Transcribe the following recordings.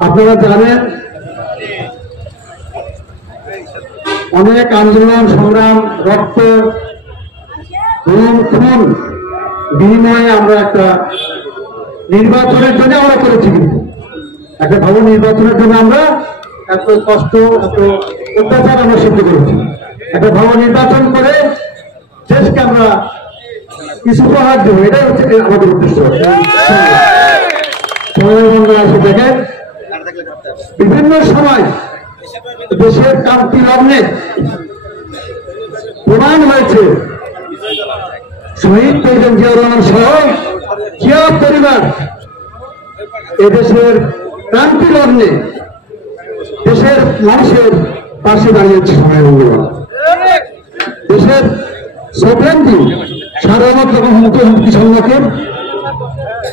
আপনারা জানেন অনেক আন্দোলন সংগ্রাম রক্ত খুন বিনিময়ে আমরা একটা নির্বাচনের জন্য আমরা করেছি, কিন্তু একটা ভালো নির্বাচনের জন্য আমরা এত কষ্ট এত অত্যাচার আমরা সহ্য করেছি। একটা ভালো নির্বাচন করে দেশকে আমরা কিছু উপহার দেবো, এটাই হচ্ছে আমাদের উদ্দেশ্য। দেখেন বিভিন্ন সময় দেশের ক্রান্তি লগ্নে প্রমাণ হয়েছে শহীদ প্রেসিডেন্ট জিয়াউর রহমান সহ জিয়া পরিবার এদেশের ক্রান্তি লগ্নে দেশের মানুষের পাশে দাঁড়িয়েছে। সময় দেশের সোভরেন্টি সাধারণত মুক্তি সংগঠন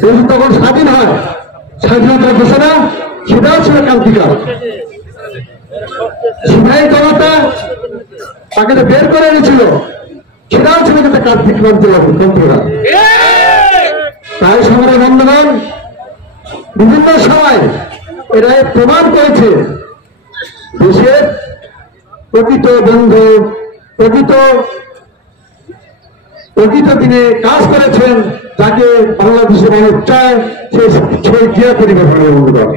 দেশ তখন স্বাধীন হয়, স্বাধীনতার ঘোষণা সেটাও ছিল ক্রান্তিকার। সিপাহী জনতা তাকে বের করে এনেছিল, সেটাও ছিল একটা ক্রান্তিরা। তাই সংগ্রামী বন্ধুগণ বিভিন্ন সময় এরা প্রমাণ করেছে দেশের প্রকৃত বন্ধু প্রকৃত দিনে কাজ করেছেন, যাকে বাংলাদেশের মানুষ চায় সেই জিয়া পরিবার। বন্ধুগণ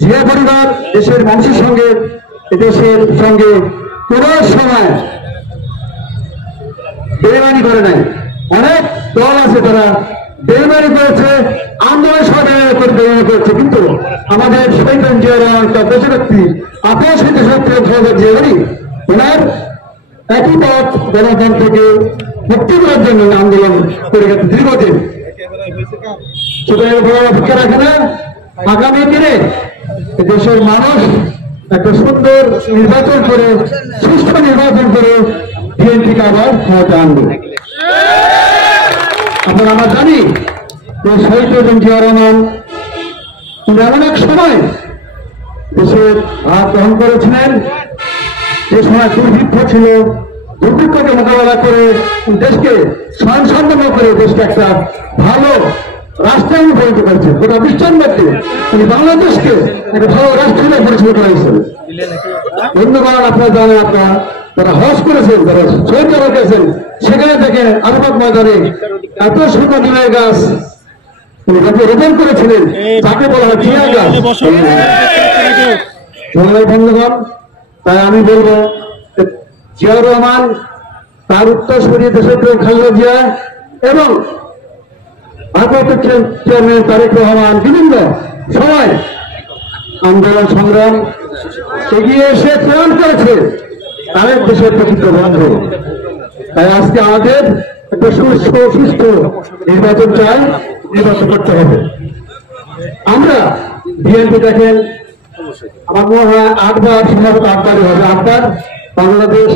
জিয়া পরিবার দেশের মানুষের সঙ্গে দেশের সঙ্গে কোন সময় বেইমানি করে নাই। অনেক দল আছে তারা বেইমানি করেছে, আন্দোলন সবাই বেইমানি করেছে, কিন্তু আমাদের শহীদ জিয়া রহমান দেশব্যক্তি আপনার সেই দেশব্যক্তি জিয়ারি ওনার একই পথ জনগণ থেকে মুক্তি করার জন্য আন্দোলন করে গেছে দীর্ঘদিন। সুতরাং বড় অপেক্ষা রাখে না, আগামী দিনে দেশের মানুষ একটা সুন্দর নির্বাচন করে সুষ্ঠু নির্বাচন করে বিএনপিকে আবার ক্ষমতা আনবে। আমরা জানি যে শহীদ প্রেসিডেন্ট জিয়া রহমান এমন এক সময় দেশের হাত গ্রহণ করেছিলেন, যে সময় দুর্ভিক্ষ ছিল, দুর্ভিক্ষকে মোকাবেলা করে দেশকে স্বয়ংসম্পন্ন করে দেশকে একটা ভালো রাষ্ট্রে পরিণত করেছে। গোটা বিশ্বের মধ্যে তিনি বাংলাদেশকে একটা ভালো রাষ্ট্রে পরিচালিত করেছেন। ধন্যবাদ। আপনারা জানেন, আপনারা যারা হজ করেছেন, যারা শহীদ করেছেন, সেখানে থেকে আরাফাত ময়দানে এত সুন্দর নিমের গাছ তিনি রোপণ করেছিলেন, তাকে বলা হয় জিয়া গাছ। বন্ধুগণ, তাই আমি বলবো জিয়াউর রহমান, তার উত্তরসূরি দেশপ্রেম খালেদা জিয়া এবং ভারপ্রাপ্ত চেয়ারম্যান তারেক রহমান বিভিন্ন সময় আন্দোলন সংগ্রাম এগিয়ে এসে প্রেরণ করেছে তাদের দেশের প্রকৃত বন্ধু। তাই আজকে আমাদের একটা সুস্থ নির্বাচন চাই, নির্বাচন করতে হবে। আমরা বিএনপি দেখেন, আমার মনে হয় 8 বার, সম্ভবত 8 বারই হবে, 8 বার বাংলাদেশ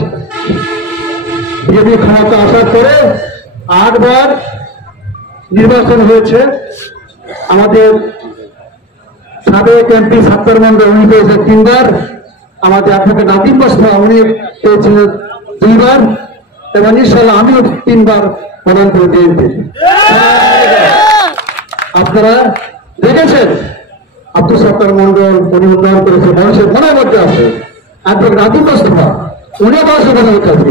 বিএনপি ক্ষমতা আসার পরে 8 বার নির্বাচন হয়েছে। আমাদের সাবেক এমপি সাত্তার মন্ডল উনি পেয়েছে 3 বার, আমাদের আপনাকে নাদিম বস্তা উনি পেয়েছিলেন 2 বার, এবং ইনশাল্লাহ আমিও 3 বার প্রদান করে বিএনপি। আপনারা দেখেছেন আব্দুল সাত্তার মন্ডল উনি উন্নয়ন করেছে, মানুষের মনের মধ্যে আছে। আপনাকে নাদিম বস্তা উনি মানুষের মনের মধ্যে আছে,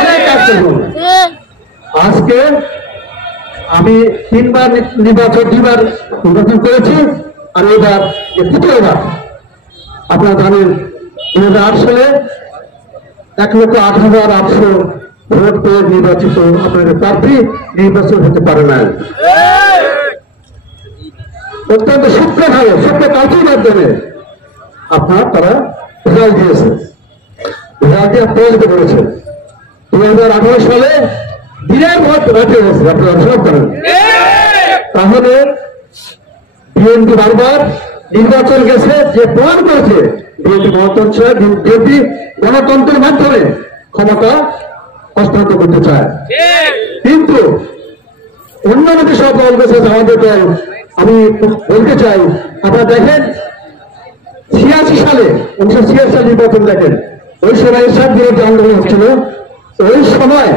অনেক কাজ করবেন। আজকে আমি 3 বার নির্বাচন, 2 বার নির্বাচন করেছি, আর এবার 3য়বার। আপনারা জানেন 2008 সালে 1,08,800 ভোট পেয়ে নির্বাচিত আপনাদের প্রার্থী নির্বাচন হতে পারে না। অত্যন্ত সূক্ষ্মভাবে সূক্ষ্ম কাজের মাধ্যমে তারা রেজাল্ট দিয়েছে, রেজাল্ট দিয়ে পরাজিত করেছে। 2018 সালে দিনের ভোট রাখে গেছে, আপনারা সব করেন। তাহলে বিএনপি বারবার নির্বাচন গেছে, যে প্রমাণ করেছে বিএনপি গণতন্ত্রের মাধ্যমে ক্ষমতা হস্তান্তর করতে চায়। কিন্তু অন্যান্য যেসব দল গেছে, আমাদের দল, আমি বলতে চাই, আপনারা দেখেন 86 সালে 1986 সাল নির্বাচন দেখেন, ওই সময় এরশাদ বিরোধী আন্দোলন হচ্ছিল। ওই সময়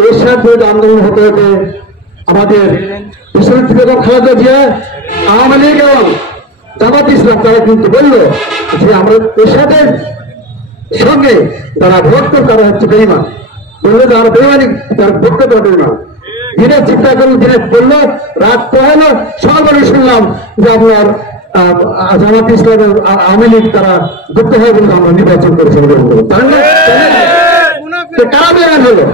এরশাদ বিরোধী আন্দোলন হতে হতে আমাদের দেশনেত্রী বেগম খালেদা জিয়া, আওয়ামী লীগ এবং জামাত ইসলাম তারা কিন্তু বললো যে আমরা এরশাদের সঙ্গে যারা ভোট করে তারা হচ্ছে বেঈমান, বললো যে আমরা বেঈমানি তারা ভোট করতে পারবে না। দিনের চিন্তা করুন, দিনে বললো, রাত পড়ালো, সকালে শুনলাম যে আপনার জামাত ইসলামের আওয়ামী লীগ তারা যুক্ত হয়ে বলে আমরা নির্বাচন করেছি। কারা বেইমান হলো?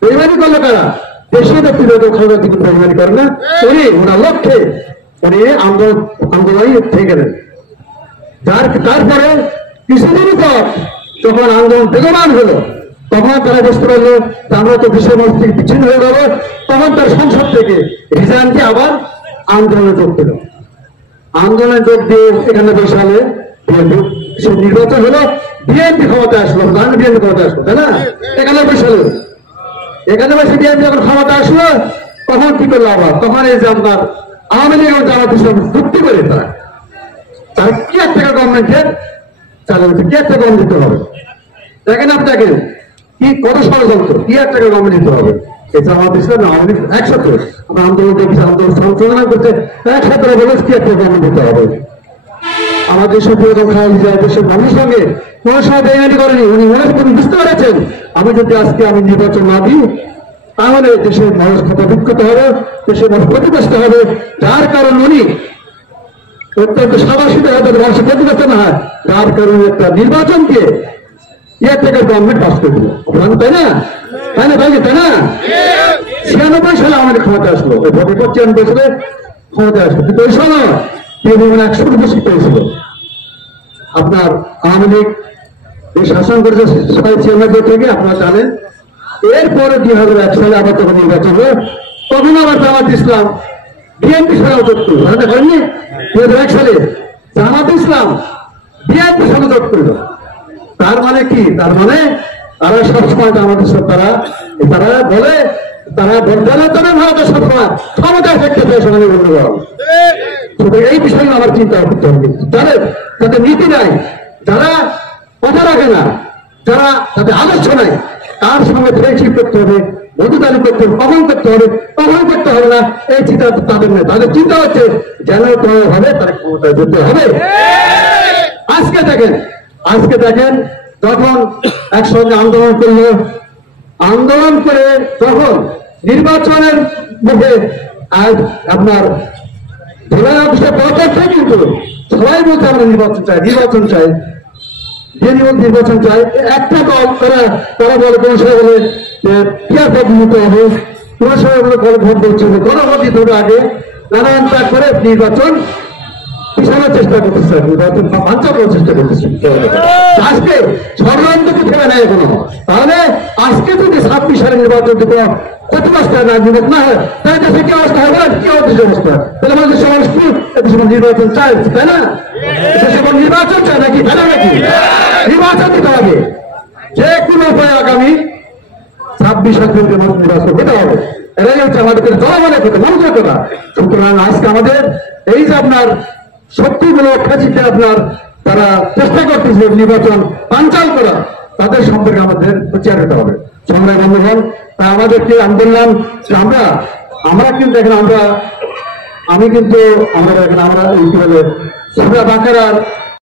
বেইমানি করলো কারা? দেশীয় ব্যক্তিগত খাওয়া কিন্তু বেইমানি করে না, উনি ওনার লক্ষ্যে উনি আন্দোলনই থেকে গেলেন। তারপরে কিছুদিন পর যখন আন্দোলন বেগবান হলো, তখন তারা বুঝতে পারলো আমরা তো বিষয়বস্তু থেকে বিচ্ছিন্ন হয়ে গেল। তখন তার সংসদ থেকে রিজাইন দিয়ে আবার আন্দোলনে যোগ দিল। আন্দোলনে যোগ দিয়ে 91 সালে নির্বাচন হলো, বিএনপি ক্ষমতা আসলো, বিএনপি ক্ষমতা আসলো, তাই না? 91 সালে 91 বিএনপি যখন ক্ষমতা আসলো, তখন কি করলো আবার? তখন এই যে আপনার আওয়ামী লীগ এবং জামাত ইসলাম চুক্তি করে তারা কি একটা গভর্নমেন্টের চালানো, কি একটা গভর্নমেন্ট দিতে হবে। দেখেন আপনাকে কি কত ষড়যন্ত্র, কি একটা গভর্নমেন্ট দিতে হবে। এই জামাত ইসলাম আওয়ামী লীগ একসাথে আমরা আন্দোলন দেখছি, আন্দোলন সংশোধনা করছে, একসাথে বলে কি একটা গভর্নমেন্ট দিতে হবে। আমাদের সুপ্রিয় খাওয়া যায় দেশের মানুষের সঙ্গে কোনো সময় বেইমানি করেনি। উনি বুঝতে পেরেছেন আমি যদি আজকে নির্বাচন না দিই তাহলে দেশের মানুষ ক্ষতিগ্রস্ত হবে, দেশের মানুষ ক্ষতিগ্রস্ত হবে। যার কারণ উনি অত্যন্ত সাবাসিত হবে, মানুষের ক্ষতিগ্রস্ত না হয়, যার কারণে একটা নির্বাচনকে থেকে গভর্নমেন্ট পাস করে দিল, তাই না? তাই না ভাই, তাই না? 96 সালে আমাদের ক্ষমতা আসলো, 96 সালে ক্ষমতা আসলো, কিন্তু ওই সময় 100 বেশি পেয়েছিল। আপনার আওয়ামী লীগ এই শাসন করেছে 96 থেকে, আপনারা জানেন। এরপরে 2001 সালে আবার যখন নির্বাচন হলো, তখন আবার জামাত ইসলাম বিএনপি সঙ্গে যোগ করলো, করেননি? 2001 সালে জামাত ইসলাম বিএনপি সঙ্গে যোগ করলো। তার মানে কি? তার মানে তারা সবসময় জামাত ইসলাম তারা বলে তারা দলের ভারতের সবসময় ক্ষমতায় থাকতে চায়, সমানে বন্ধু করা। এই বিষয়ে আমার চিন্তা করতে হবে। যাদের নীতি নাই, যারা কথা রাখে না, যারা তাদের আদর্শ নাই, তার সঙ্গে ফ্রেন্ডশিপ করতে হবে, বন্ধুতালি করতে হবে, কখন করতে হবে, কখন করতে হবে না, এই চিন্তা তাদের নেই। তাদের চিন্তা হচ্ছে যেন তোমার হবে তার ক্ষমতায় যেতে হবে। আজকে দেখেন যখন একসঙ্গে আন্দোলন করলো, আন্দোলন করে যখন নির্বাচনের মুখে আজ আপনার ধরে কিন্তু সবাই বলছে আমরা নির্বাচন চাই, নির্বাচন চাই। একটা দল তারা বলে, কোন সময় বলে পিয়ার ভোট নিতে হবে, কোন সময় বলে ভোট দিচ্ছে, গণভোট দিতে হবে আগে, নানান ত্যাগ করে নির্বাচন পিছানোর চেষ্টা করতেছে, নির্বাচন বাঞ্ছা করার চেষ্টা করতেছে। আজকে ষড়যন্ত্রকে ফেলে নেয় এখনো। তাহলে আজকে যদি 26 সালে নির্বাচন দিতে ক্ষতিগ্রস্ত না হয়, তাহলে দেশে কি অবস্থা হবে? কি অবস্থা? তাহলে আমাদের সমাজ কি নির্বাচন চাই, তাই না? দেশে নির্বাচন চায় নাকি, তাই না? নাকি নির্বাচন দিতে হবে যে কোনো উপায়ে। আগামী 26 এপ্রিল নির্বাচন দিতে হবে। এটাই হচ্ছে আমাদের জনগণের কথা, মানুষের কথা। সুতরাং আজকে আমাদের এই যে আপনার শক্তিগুলো খাঁচিতে আপনার তারা চেষ্টা করতেছে নির্বাচন বানচাল করা, তাদের সম্পর্কে আমাদের বিচার দিতে হবে। সংগ্রামী বন্ধুগণ, তাই আমাদেরকে আমি বললাম যে আমরা কিন্তু দেখেন আমরা এই কি বলে সুরা বাকারার